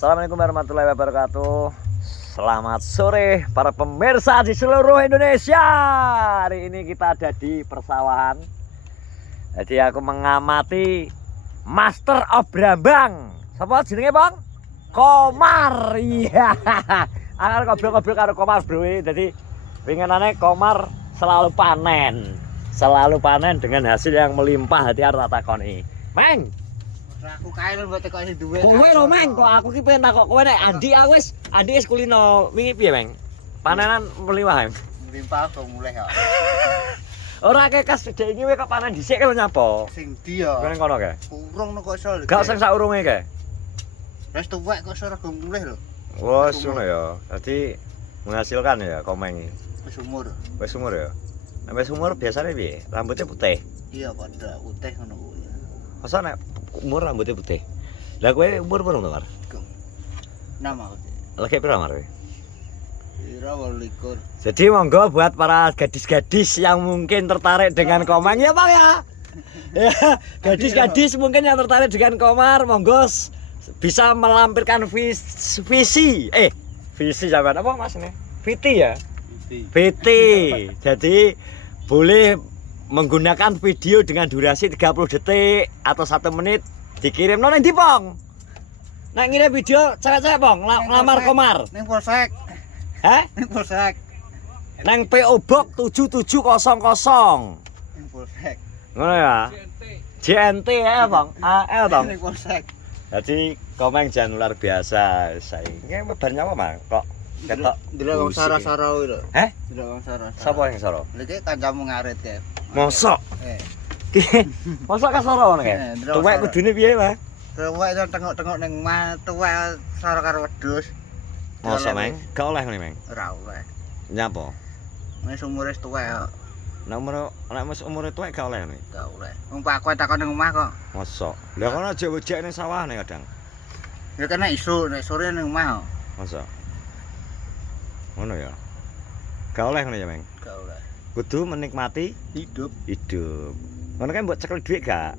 Assalamualaikum warahmatullahi wabarakatuh. Selamat sore para pemirsa di seluruh Indonesia. Hari ini kita ada di persawahan. Jadi aku mengamati Master of Brambang. Siapa jenenge, Bang? Komar. Iya. Aku ngobrol-ngobrol karo Komar, Bro. Jadi pengenane Komar selalu panen. Selalu panen dengan hasil yang melimpah. Hati harus takoni. Meng, aku kae lho mbok tekok sing duwe. kowe lho Meng, kok aku ki pengen takok kowe nek Andi wis kulino wingi piye Meng? Panenan melimpah Meng. Melimpah kok mulai ya. Ora kekas dhek iki kowe kok panen dhisik lho nyapa? Sing ndi ya? Kowe ning kono kae. Urung kok iso lho. Gak sing saurunge kae. Wis tuwek kok iso rego mulih lho. Wes ngono ya. Dadi menghasilkan ya Komeng iki. Wis umur. Wis umur ya. Nek wis umur biasane piye? Rambutnya putih. Iya padha putih ngono kuwi. Masa nek umur rambutnya putih. Lah kowe umur berapa to, Mar? Nama aku. Lagi pira, Mar? Ira 28. Jadi monggo buat para gadis-gadis yang mungkin tertarik dengan Komeng ya, Bang ya. Ya, gadis-gadis mungkin yang tertarik dengan Komar, monggo bisa melampirkan visi. Visi jawaban apa Mas ini? Viti ya? Viti. Jadi boleh menggunakan video dengan durasi 30 detik atau 1 menit dikirim nang ndi, Pong? Nek ngirim video cewek-cewek, Pong, ngelamar Komar. Ning Polsek. Hah? Ning Polsek. Nang PO Box 7700. Ning Polsek. Ngono ya. JNT ya, Bang. AL, Bang. Ning Polsek. Jadi Komeng jan luar biasa. Saiki bar nyawa, Mang. Kok ketok. Ndelok wong sara-sara kuwi lho. Heh? Ndelok wong sara-sara. Sapa yang soro? Lha iki kancamu ngarit kae. Mosok. Mosok ka soro ngono kae. Tuwek kudune piye, Mas? Tuwek iso tengok-tengok ning omah, tuwek sara karo wedhus. Mosok, Meng? Gak oleh ngene, Meng. Ora oleh. Nyapa? Wis umure tuwek kok. Nek wis umure tuwek gak oleh ngene. Gak oleh. Wong Pak kowe takon ning omah kok. Mosok. Lah kono jek-jek ning sawah ning kadang. Ya kena isu nek sore ning omah kok. Mosok. Ngono ya. Gak oleh ngene ya, Meng. Gak oleh. Kudu menikmati Hidup hidup. Ngono kan mbok cekel dhuwit gak?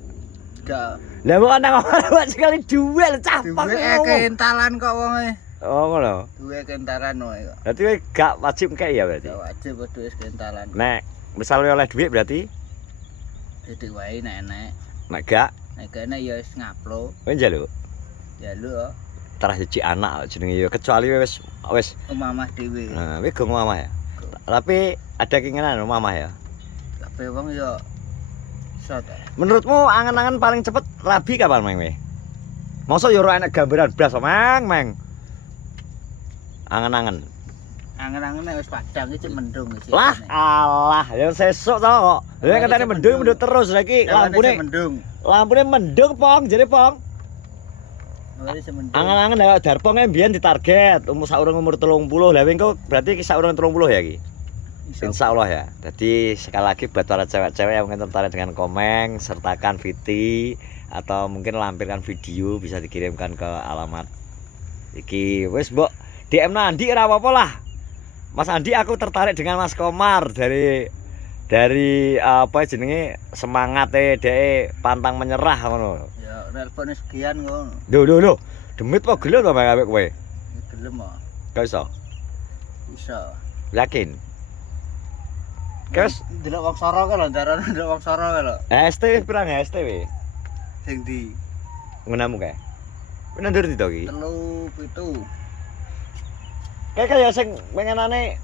gak. Lah kok nang omah mbok cekel dhuwit lho capak. Duwe kentalan kok wonge. Oh ngono. Duwe kentalan wae kok. Berarti kowe gak wajib kei ya berarti. Gak wajib kok duwe kentalan. Nek misalnya oleh dhuwit berarti Didik wae nek enek. nek gak Nek kene ya wis ngaplo. kowe njaluk. Jaluk kok. Terah siji anak jenenge ya kecuali wis Mamah dhewe. nah kowe go mama ya. Tapi ada keinginan mama ya. Kabeh wong ya iso ta. Menurutmu angen-angen paling cepet rabi kapan Meng kowe? Mosok ya ora enek gambaran blas Meng. Angen-angen. Angen-angen nek wis padang iki mendung iki. Lah alah ya sesuk to kok. Ya katane mendung terus lagi lampune mendung Pong jare Pong. Angen-angen nek Darpong mbiyen ditarget saurung umur 30 lah engko berarti saurung 30 ya iki. Insyaallah ya. Jadi sekali lagi buat para cewek-cewek yang mungkin tertarik dengan Komeng sertakan Viti atau mungkin lampirkan video bisa dikirimkan ke alamat iki wis mbok DM Andi ora apa-apa lah. Mas Andi aku tertarik dengan Mas Komar dari apa jenenge semangate dhek pantang menyerah ngono. Ya nelpone sekian ngono. Lho. Demit apa gelem to Mbak kowe? Gelem kok. Gak iso. Iso. Yakin? Kes Delok wong soro ka lho, ndarane delok wong soro ka lho. ST pirang ya ST we? Sing ndi? Ngunamu kae. Kowe nandur di to iki? 3, 7. Kae kaya sing pengenane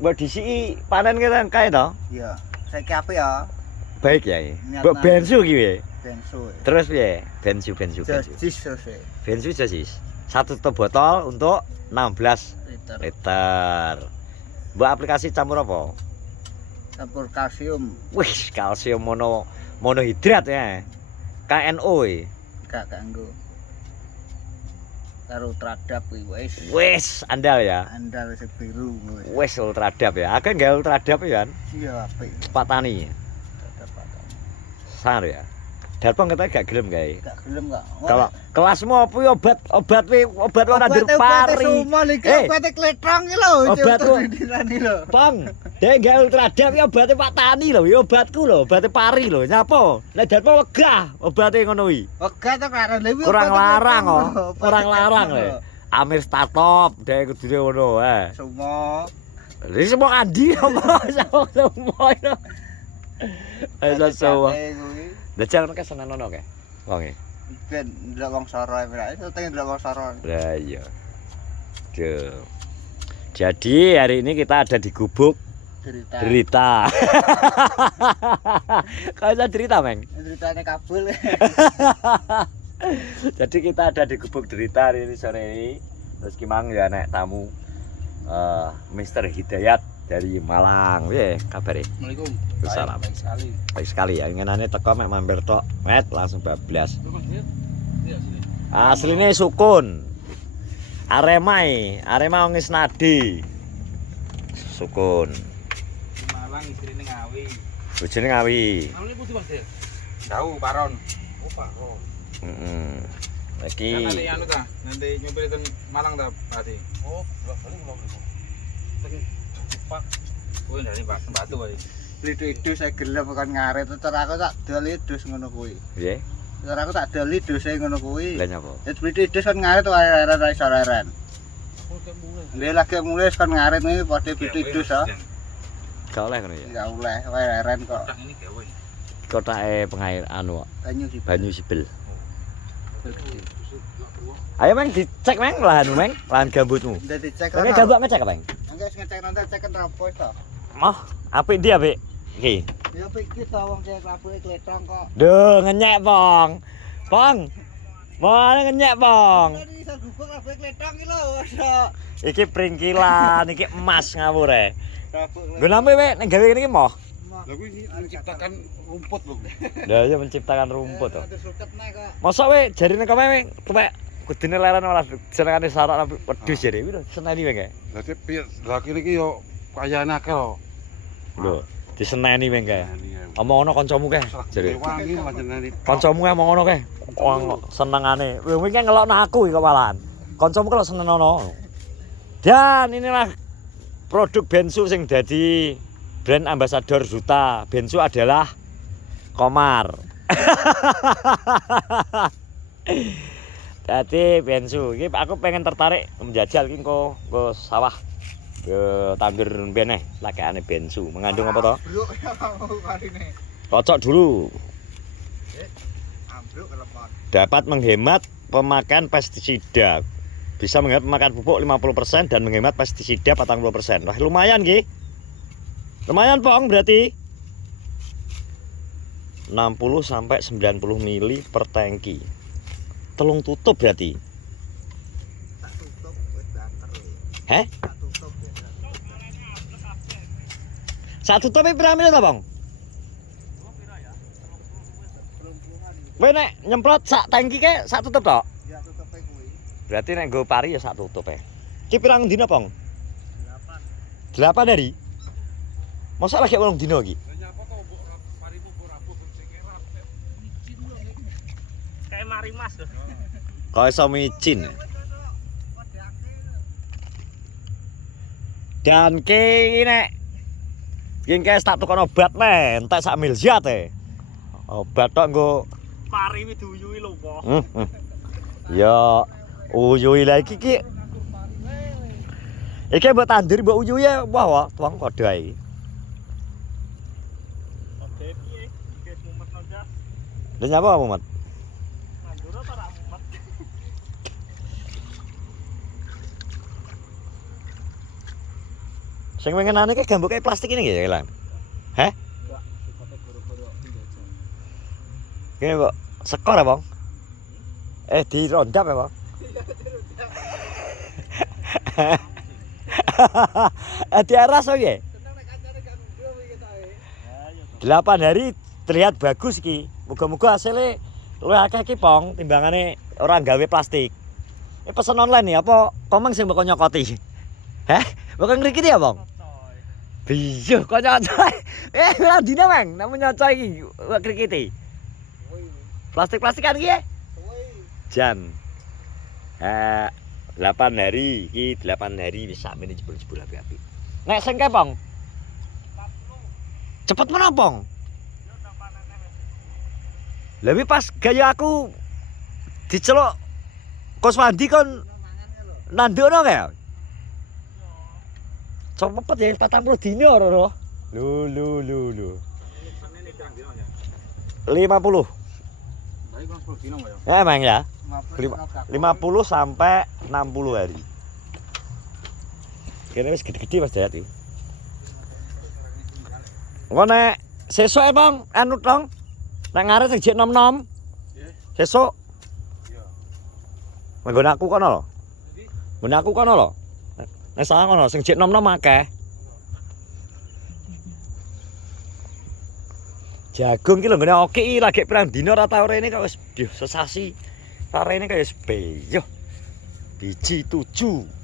mbok disiki panen kae to? Iya. Saiki apik ya. Baik ya. Mbok bensu iki we. Bensu. Terus piye? Bensu. Jis terus. Bensu josis. 1 botol untuk 16 liter. Mbok aplikasi campur apa? Campur kalsium. Wih, kalsium monohidrat ya. KNO e. Gak kanggo. Karo Ultradap kuwi Wis, andal ya. andal sing biru kuwi. Wis Ultradap ya. Akeh gawe Ultradap ya kan. Iya apik. Patani. Dapat. Sar ya. Darpong katanya gak gelem gawe. Gak gelem gak. Kalau kelasmu apa ya obat ora ndur pari. Obat kletong iki lho. Obat dirani lho. Pong, dek gawe Ultradap ya obate Pak Tani lho, ya obatku lho, obate pari lho. Nyapa? Nek Darpong wegah obate ngono kuwi. Wegah to karo lho. Kurang larang kok. Kurang larang lho. Amir Startup dhek kudune ngono Semua Ini semua Andi apa semua itu. Ayo semua. Dajal nek senenono kae. Wonge. ben ndelok wong soro ae, syuting ndelok wong soro. Lah iya. Duh. Jadi hari ini kita ada di Gubuk Derita. Kau bisa cerita, Meng? Ceritane kabul. Jadi kita ada di Gubuk Derita hari ini sore ini. Terus Kimang ya naik tamu Mr. Hidayat dari Malang. Piye kabare? Assalamualaikum. Salam. Baik sekali. Baik sekali ya. Inginane teko mek mampir tok, met langsung bablas. Asline Sukun. Arema wong Isnadi. Sukun. Malang istrine Ngawi. Bojone Ngawi. Namane pundi Mas? Jauh Paron. Oh, Paron. Heeh. Iki nanti anu ta, nanti nyupir ten Malang ta berarti. Oh, balik mau beli. Pak. Kuwi dari Pak Batu wae. Lidus saya gelem kan ngaret cara aku tak dol lidus ngono kuwi. piye? Cara aku tak dol lidus ngono kuwi. Lah nyapa? Wis lidus kan ngaret wae ora iso leren. Dia lagi mulai kan ngaret nih pada lidus ah. Gak oleh ngono ya. Enggak oleh wae leren kok. Tak ini gawe. Kotake pengair anu Banyu sih. Sibel. Ayo Meng dicek Meng lahan gambutmu. Udah dicek Oke kan. gambut ngecek Meng. Enggak ngecek nanti cek rapo to. Moh, apik ndi apik? Iki. Ya pikir to wong cek rapo kletong kok. Duh, ngenyek, Pong. Pong. Mau ngenyek, Pong. Tadi iso gubuk rapo kletong iki lho. Iki pringkilan, iki emas ngawur e. Rapo. Nggo nampe we nek gawe ngene iki moh. Lah kuwi menciptakan rumput lho. Lah iya menciptakan rumput to. Terus suket nek kok. Mosok we jarine kome tuwek kudune leren ora senengane sarak wedhus jare kuwi lho seneni wae. Dadi piye laki iki yo kayane akeh lho. Lho, diseneni wae kae. Omong ono kancamu kae jare. Wangi panjenengane. Kancamu omong ono kae. Wong senengane. Lho wingi ngelokno aku iki kok malahan. Kancamu kok senenono. Dan inilah produk Bensu sing dadi brand ambassador Zuta. Bensu adalah Komar. Dadi Bensu iki aku pengen tertarik menjajal iki engko sawah ke Tanggir Beneh lakekane Bensu. Mengandung apa to? Ambruk ya mau marine. Kocok dulu. Ambruk kelepon. Dapat menghemat pemakaian pestisida. Bisa menghemat pemakaian pupuk 50% dan menghemat pestisida 40%. Wah, lumayan nggih. Lumayan Pong berarti 60 sampai 90 mili per tangki. Telung tutup berarti. Tak tutup wis banter. Heh? Tak tutup ya. Sak tutupe pira mili to, Bang? Kowe nek nyemprot sak tangki ke sak tutup tok? Ya tutupe kuwi. Berarti nek nggo pari ya sak tutup e. Ki pirang dina, Bang? 8. 8 hari. Masa lagi 8 dina iki? Nyapa to mbok parimu mbok rapuh sing erap. Micin lho nek. Kayak marimas lho. Kok iso micin. Dan ki nek iki tak tukon obat men, entek sak miliar e. Obat tok nggo Pari wis diuyui lho, Po. Ya uyui lagi ki. Iki mbok tandur mbok uyui ya wah tuang padha iki. Oke piye? Iki mumet aja. Lha nyapa Muhammad? Mandura ta ra mumet. Sing wengenane ki gambuke plastik ini ya, Lan. Heh? Enggak, sifatnya goro-goro pindahan. Kene kok sekor ya, Bang? Dirondap ya, Bang? Diaras piye? 8 hari terlihat bagus iki. Muga-muga hasilnya luwih akeh iki, Pong, timbangane ora gawe plastik. Ini pesen online nih apa Komeng sing mbok nyokoti? Heh? Mbok ngriki ya, Bang? Iya, kok nyocoy. Ora dina, Mang. Namun nyocoy iki krikiti. Plastik-plastikan iki ya? Jan. 8 hari iki 8 hari bisa mene jebul-jebul api-api. Nek sing ke, Pong? Cepet mana, Pong? Lebih pas gaya aku diceluk Koswandi kon Nandono kae. Cepet ya 40 dino ora. Lu. 50. Tapi kurang 10 dino Pak ya. Ya emang ya. 50 50 sampai 60 hari. Kene wis gede-gede Mas Dayat iki. Engko nek sesuk emang anu tong. Nek ngaret sing jek nom-nom. Sesuk. Iya. Nggon aku kono lho. Jadi Nggon aku kono lho. Nek salah kono sing jek nom-nom akeh. Jagung ki lho nggone oke iki lagi pirang dino ora tau rene kok wis sesasi. Rene kaya wis beyo. Biji 7.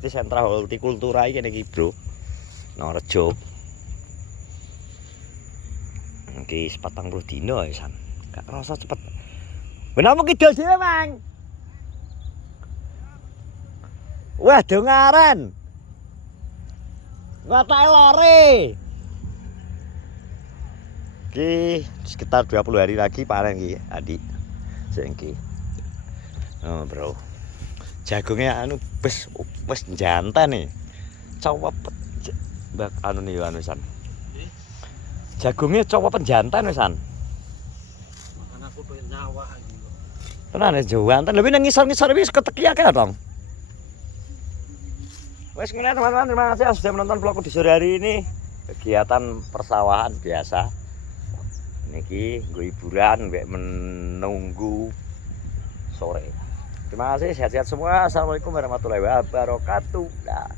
Itu sentra hortikultura iki kene iki, Bro. Norejo. Iki 40 dino ya, San. Gak kerasa cepet. Benamu kidul dhewe, Mang. Wah, dongaren. Ngotake lore. Iki sekitar 20 hari lagi panen iki, Adik. Sing iki. Oh, Bro. Jagungnya anu wis jantan nih. Cowopet. Mbak anu nih anu San. Jagungnya cowopet jantan wis San. makan aku pengen nyawa iki. Tenan jantan. Lebih nang ngisor-ngisor wis keteki akeh dong. Wes ngene teman-teman, terima kasih sudah menonton vlogku di sore hari ini. Kegiatan persawahan biasa. Niki nggo hiburan mbek menunggu sore. Terima kasih, sehat-sehat semua. Assalamualaikum warahmatullahi wabarakatuh. Dah.